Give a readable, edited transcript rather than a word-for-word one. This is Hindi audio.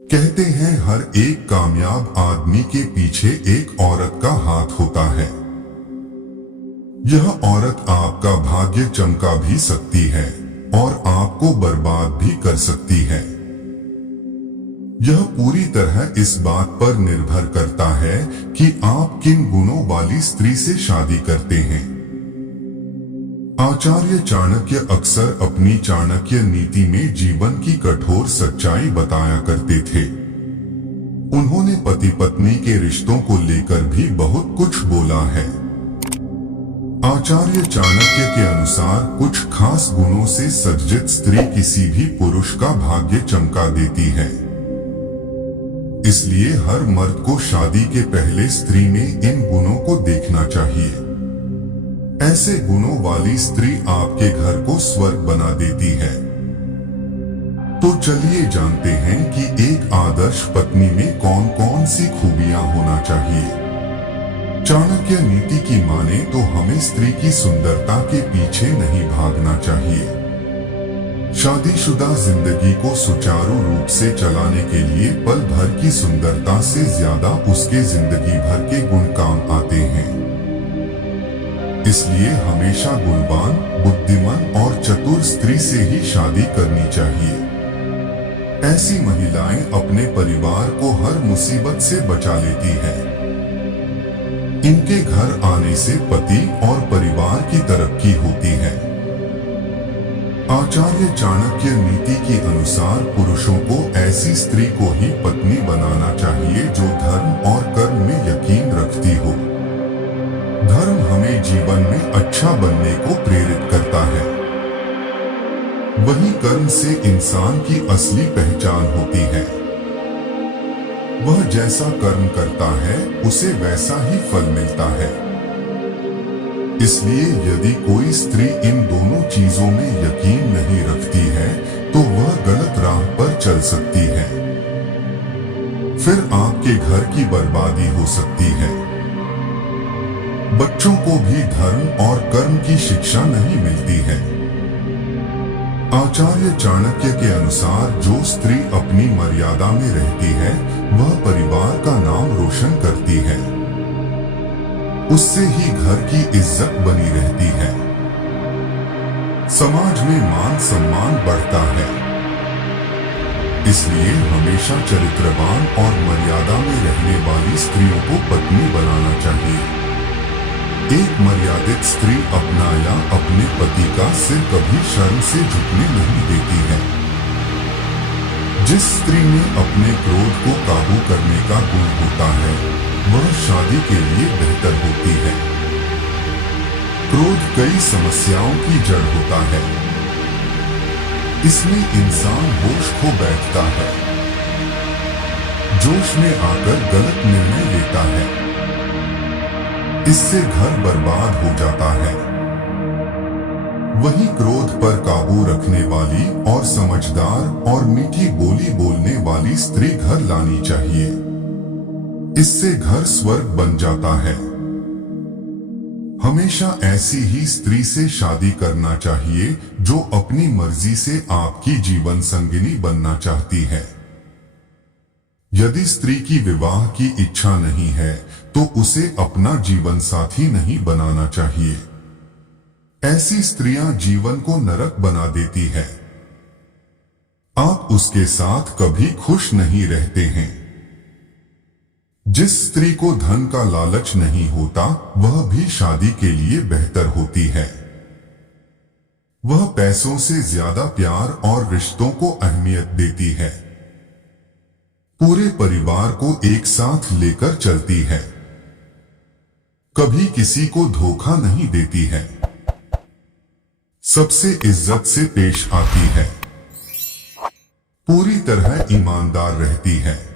कहते हैं हर एक कामयाब आदमी के पीछे एक औरत का हाथ होता है। यह औरत आपका भाग्य चमका भी सकती है और आपको बर्बाद भी कर सकती है। यह पूरी तरह इस बात पर निर्भर करता है कि आप किन गुणों वाली स्त्री से शादी करते हैं। आचार्य चाणक्य अक्सर अपनी चाणक्य नीति में जीवन की कठोर सच्चाई बताया करते थे। उन्होंने पति पत्नी के रिश्तों को लेकर भी बहुत कुछ बोला है। आचार्य चाणक्य के अनुसार कुछ खास गुणों से सज्जित स्त्री किसी भी पुरुष का भाग्य चमका देती है। इसलिए हर मर्द को शादी के पहले स्त्री में इन गुणों को देखना चाहिए। ऐसे गुणों वाली स्त्री आपके घर को स्वर्ग बना देती है। तो चलिए जानते हैं कि एक आदर्श पत्नी में कौन कौन सी खूबियां होना चाहिए। चाणक्य नीति की माने तो हमें स्त्री की सुंदरता के पीछे नहीं भागना चाहिए। शादीशुदा जिंदगी को सुचारू रूप से चलाने के लिए पल भर की सुंदरता से ज्यादा उसके जिंदगी भर के गुण काम आते हैं। इसलिए हमेशा गुणवान, बुद्धिमान और चतुर स्त्री से ही शादी करनी चाहिए। ऐसी महिलाएं अपने परिवार को हर मुसीबत से बचा लेती हैं। इनके घर आने से पति और परिवार की तरक्की होती है। आचार्य चाणक्य नीति के अनुसार पुरुषों को ऐसी स्त्री को ही पत्नी बनाना चाहिए जो धर्म और कर्म में यकीन रखती हो। धर्म हमें जीवन में अच्छा बनने को प्रेरित करता है। वही कर्म से इंसान की असली पहचान होती है। वह जैसा कर्म करता है उसे वैसा ही फल मिलता है। इसलिए यदि कोई स्त्री इन दोनों चीजों में यकीन नहीं रखती है तो वह गलत राह पर चल सकती है। फिर आपके घर की बर्बादी हो सकती है। बच्चों को भी धर्म और कर्म की शिक्षा नहीं मिलती है। आचार्य चाणक्य के अनुसार जो स्त्री अपनी मर्यादा में रहती है वह परिवार का नाम रोशन करती है। उससे ही घर की इज्जत बनी रहती है। समाज में मान सम्मान बढ़ता है। इसलिए हमेशा चरित्रवान और मर्यादा में रहने वाली स्त्रियों को पत्नी बनाना चाहिए। एक मर्यादित स्त्री अपना या अपने पति का सिर कभी शर्म से झुकने नहीं देती है। जिस स्त्री में अपने क्रोध को काबू करने का गुण होता है वह शादी के लिए बेहतर होती है। क्रोध कई समस्याओं की जड़ होता है। इसमें इंसान होश खो बैठता है। जोश में आकर गलत निर्णय लेता है। इससे घर बर्बाद हो जाता है। वही क्रोध पर काबू रखने वाली और समझदार और मीठी बोली बोलने वाली स्त्री घर लानी चाहिए। इससे घर स्वर्ग बन जाता है। हमेशा ऐसी ही स्त्री से शादी करना चाहिए जो अपनी मर्जी से आपकी जीवन संगिनी बनना चाहती है। यदि स्त्री की विवाह की इच्छा नहीं है तो उसे अपना जीवन साथी नहीं बनाना चाहिए। ऐसी स्त्रियां जीवन को नरक बना देती है। आप उसके साथ कभी खुश नहीं रहते हैं। जिस स्त्री को धन का लालच नहीं होता वह भी शादी के लिए बेहतर होती है। वह पैसों से ज्यादा प्यार और रिश्तों को अहमियत देती है। पूरे परिवार को एक साथ लेकर चलती है। कभी किसी को धोखा नहीं देती है। सबसे इज्जत से पेश आती है। पूरी तरह ईमानदार रहती है।